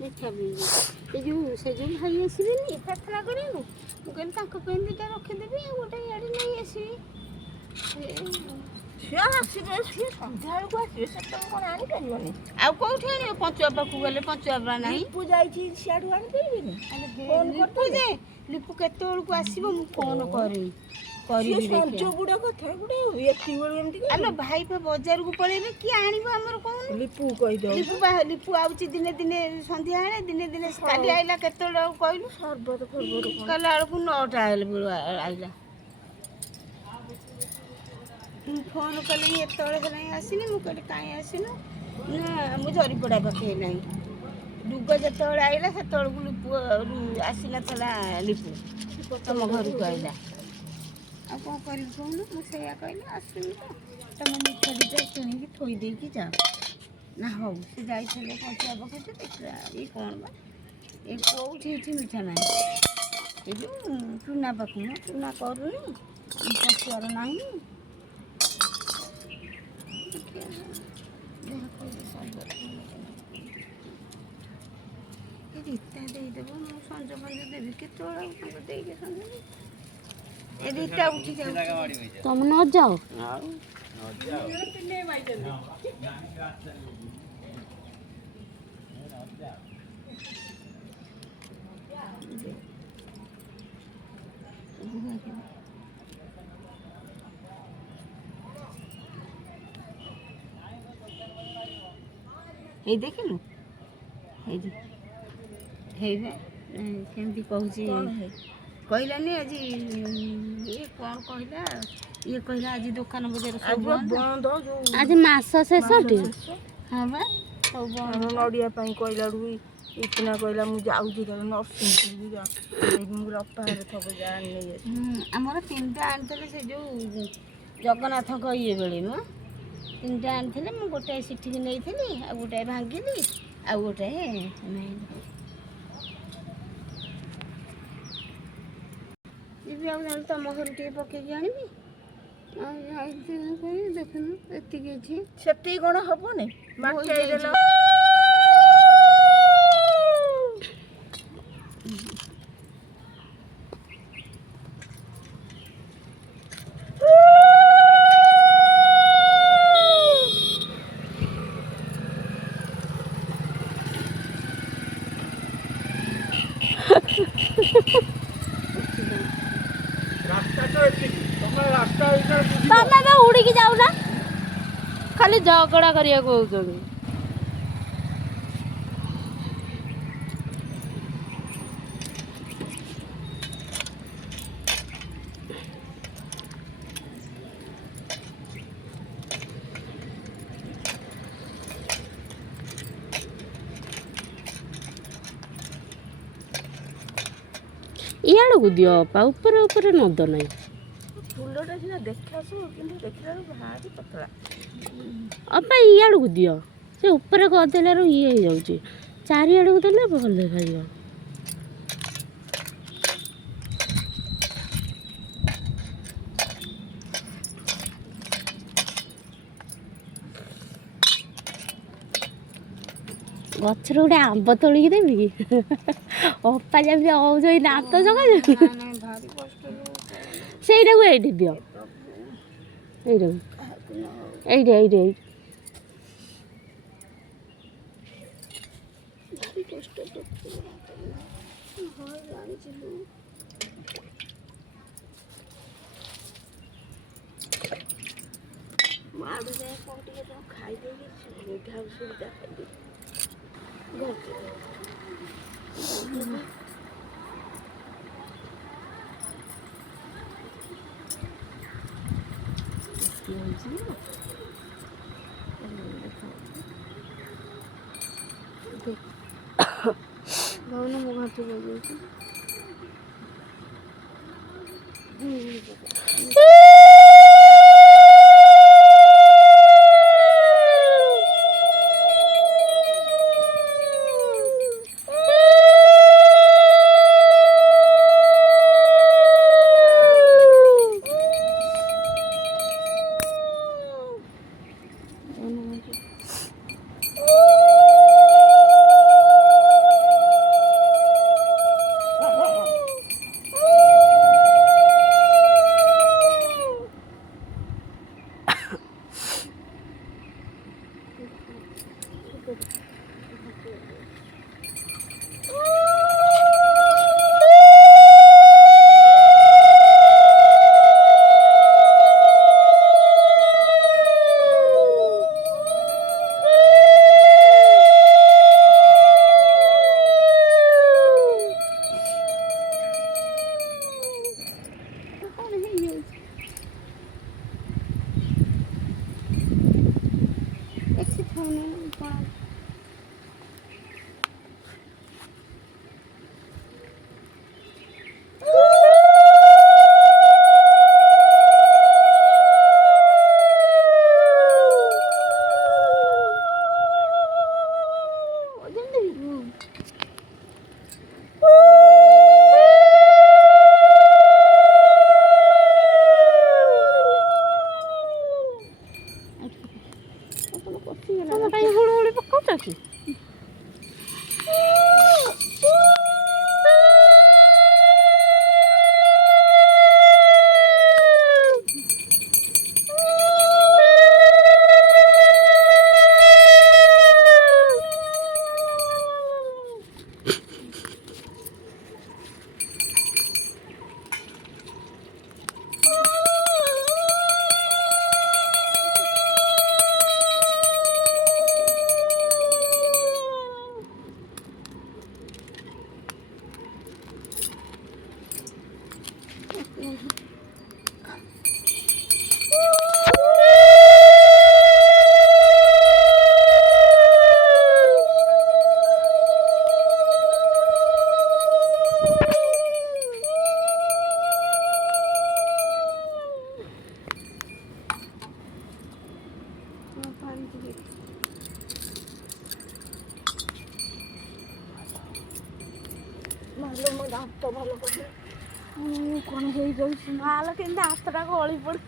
ମିଠା ବିରି ଏ ଯେଉଁ ସେ ଯେଉଁ ଭାଇ ଆସିବେନି ପ୍ରାର୍ଥନା କରିବାକୁ ମୁଁ କହିଲି ତାଙ୍କ ପାଇଁ ଦୁଇଟା ରଖିଦେବି ଆଉ ଗୋଟେ ଇଆଡ଼େ ନେଇ ଆସିବି ସିଏ ଆସିବେ ସିଏ ସନ୍ଧ୍ୟାବେଳକୁ ଆସିବେ ସେତେବେଳେ କ'ଣ ଆଣିପାରିବନି ଆଉ କେଉଁଠି ଆଣିବ ପଞ୍ଚୁଆ ପାଖକୁ ଗଲେ ପଞ୍ଚୁଆ ପା ନାହିଁ ଲିପୁ ଯାଇଛି ସିଆଡ଼ୁ ଆଣିପାରିବିନି ଲିପୁ ଯେ ଲିପୁ କେତେବେଳକୁ ଆସିବ ମୁଁ ଫୋନ୍ କରିବି ସଞ୍ଜ ବୁଡ଼ା କଥା ଗୋଟେ ଏଠି ବେଳୁ ଏମିତି ଆଲୋ ଭାଇ ପା ବଜାରକୁ ପଳେଇବେ କିଏ ଆଣିବ ଆମର କହୁନୁ ଲିପୁ କହିଦେବ ଲିପୁ ଆଉଛି ଦିନେ ଦିନେ ସନ୍ଧ୍ୟା ହେଲେ ଦିନେ ଦିନେ କାଲି ଆଇଲା କେତେବେଳେ ଆଉ କହିଲୁ ସର୍ବତ ଫର୍ବତ କାଲି ବେଳକୁ 9ଟା ଆଇଲା ମୁଁ ଫୋନ୍ କଲି ଏତେବେଳେ ହେଲାଣି ଆସିନି ମୁଁ କହିଲି କାହିଁ ଆସିନୁ ନା ମୁଁ ଝରିପଡ଼ା ପାଖେ ନାହିଁ ଡୁଗ ଯେତେବେଳେ ଆଇଲା ସେତେବେଳକୁ ଲିପୁ ଆସିନଥିଲା ଲିପୁ ତମ ଘରକୁ ଆଇଲା ଆଉ କ'ଣ କରିବି କହୁନୁ ମୁଁ ସେଇଆ କହିଲି ଆସିବି ତ ତମେ ମିଠା ଦୁଇଟା କିଣିକି ଥୋଇ ଦେଇକି ଯାଅ ନା ହଉ ସେ ଯାଇଥିଲେ ପଞ୍ଚୁଆ ପାଖକୁ ଦେଖିଲା ଏଇ କ'ଣ ବା ଏ କେଉଁଠି ଏଠି ମିଠା ନାହିଁ ଏ ଯେଉଁ ଚୁନା ପାଖକୁ ଚୁନା କରୁନି ପଞ୍ଚୁଆର ନାହିଁ ରୀତା ଦେଇଦେବ ମୁଁ ସଞ୍ଜ ଫଞ୍ଜ ଦେବି କେତେବେଳେ ଆଉ ତାଙ୍କୁ ଦେଇକି ସଞ୍ଜ ଏ ରୀତା ଉଠି ଯାଉଛି ତମେ ନ ଯାଅ ଆଉ ଏଇ ଦେଖିଲୁ ହେଇଛି ହେଇବେ କେମିତି କହୁଛି କହିଲାନି ଆଜି ଇଏ କ'ଣ କହିଲା ଇଏ କହିଲା ଆଜି ଦୋକାନ ବଜାର ସବୁ ବନ୍ଦ ଆଜି ମାସ ଶେଷଟି ହଁ ବା ସବୁ ବନ୍ଦ ନଡ଼ିଆ ପାଇଁ କହିଲାରୁ ଇତିନା କହିଲା ମୁଁ ଯାଉଛି ତାହେଲେ ନର୍ସିଂପୁର ମୁଁ ରପାହାରେ ଥବ ଯା ନେଇ ଆମର 3ଟା ଆଣିଥିଲେ ସେ ଯେଉଁ ଜଗନ୍ନାଥଙ୍କ ଇଏ ବେଳେ ନୁହଁ 3ଟା ଆଣିଥିଲେ ମୁଁ ଗୋଟାଏ ସେଠିକି ନେଇଥିଲି ଆଉ ଗୋଟାଏ ଭାଙ୍ଗିଲି ଆଉ ଗୋଟାଏ ଯିବି ଆଉ ଜାଣି ତମ ଘରୁ ଟିକେ ପକେଇକି ଆଣିବି ଆଉ ଦେଖୁନୁ ଏତିକି ଅଛି ସେତିକି କ'ଣ ହବନି ମାଠିଦେଲ ତମେ ବା ଉଡ଼ିକି ଯାଉନା ଖାଲି ଝଗଡ଼ା କରିବାକୁ କହୁଛନ୍ତି ଇଆଡ଼କୁ ଦିଅ ଅପା ଉପରେ ଉପରେ ନଦ ନାହିଁ ଫୁଲଟା ସିନା ଦେଖାସୁ କିନ୍ତୁ ଦେଖିଲା ବେଳକୁ ଭାରି ପତଳା ଅପା ଇଆଡ଼କୁ ଦିଅ ସେ ଉପରେ କରିଦେଲାରୁ ଇଏ ହେଇଯାଉଛି ଚାରିଆଡ଼କୁ ଦେଲେ ଭଲ ଦେଖାଯିବ ଗଛରୁ ଗୋଟେ ଆମ୍ବ ତୋଳିକି ଦେବି କି ଅପା ଯେମିତି ହଉଛନ୍ତି ଦାନ୍ତ ସକାଶେ ସେଇଟାକୁ ଏଇଠି ଦିଅ ଏଇଟାକୁ ଏଇଠି ଏଇଠି ଏଇଠି ମାଡ଼ୁ ଯାଏ କ'ଣ ଟିକେ ତାକୁ ଖାଇଦେଇକି ଘାଉ ସୁବିଧା ଖାଇଦେବି ଭାଉନ ମୋ ଘାଟି ବଜାଉଛି ତମେ କାଇଁ ହୁଳୁହୁଳି ପକଉଛ କି? ଭଲ ମୋ ଦାନ୍ତ ଭଲ କରିଦେ। କ'ଣ ହେଇଯାଉଛି? ମାଲ କେମିତି ହାତଟା ଗଳି ପଡ଼ି